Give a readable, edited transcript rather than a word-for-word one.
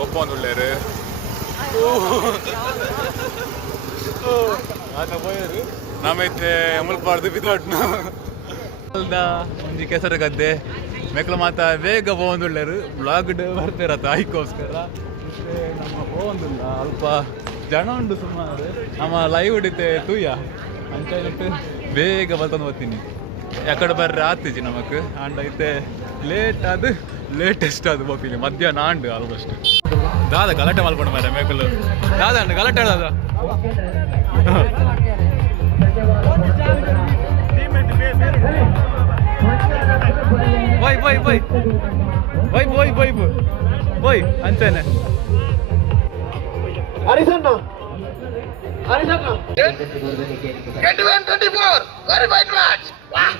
ಒಪ್ಪೊಂದುಳ್ಳೇರು ಆತ ಪೋಯರು ನಮ್ಮೈತೆ ಮುಲ್ಪಾಡ್ದು ಬಿದ್ದೋಟ್ನು ಅಲ್ದ ಒಂಜಿ ಕೆಸರು ಗದ್ದೆ ಮೆಕ್ಲು ಮಾತ ಬೇಗ ಹೋಗೊಂದುಳ್ಳೇರು ಬ್ಲಾಗ್ ಬರ್ತಿರತ್ತ ಆಯ್ಕೋಸ್ಕರ ಮತ್ತೆ ನಮ್ಮ ಹೋಗೊಂದುಲ್ಲ ಅಲ್ಪ ಜನ ಉಂಡು ಸುಮಾರು ನಮ್ಮ ಲೈವ್ ಹಿಡಿತೆ ತೂಯ ಅಂತ ಹೇಳ್ಬಿಟ್ಟು ಬೇಗ ಬರ್ತಂದು ಓದ್ತೀನಿ ಯಾಕಡೆ ಬರ್ರಿ ಆತಿಜಿ ನಮಕ್ ಆಂಡ ಐತೆ ಲೇಟೆಸ್ಟ್ ಅದು ಬೋಪಿಲಿ ಮಧ್ಯಾಹ್ನ ಆಂಡು ಆಲ್ಮೋಸ್ಟ್ ದಾದ ಗಲಾಟೆ ಮಲ್ಕೊಂಡು ಮಾರ ಮೇಕಲು ದಾದ ಅಂಡ್ ಗಲಾಟೆ ದಾದ ಬೈ ಅಂತಾನೆ Arizona. 21-24, very bad match. Wow.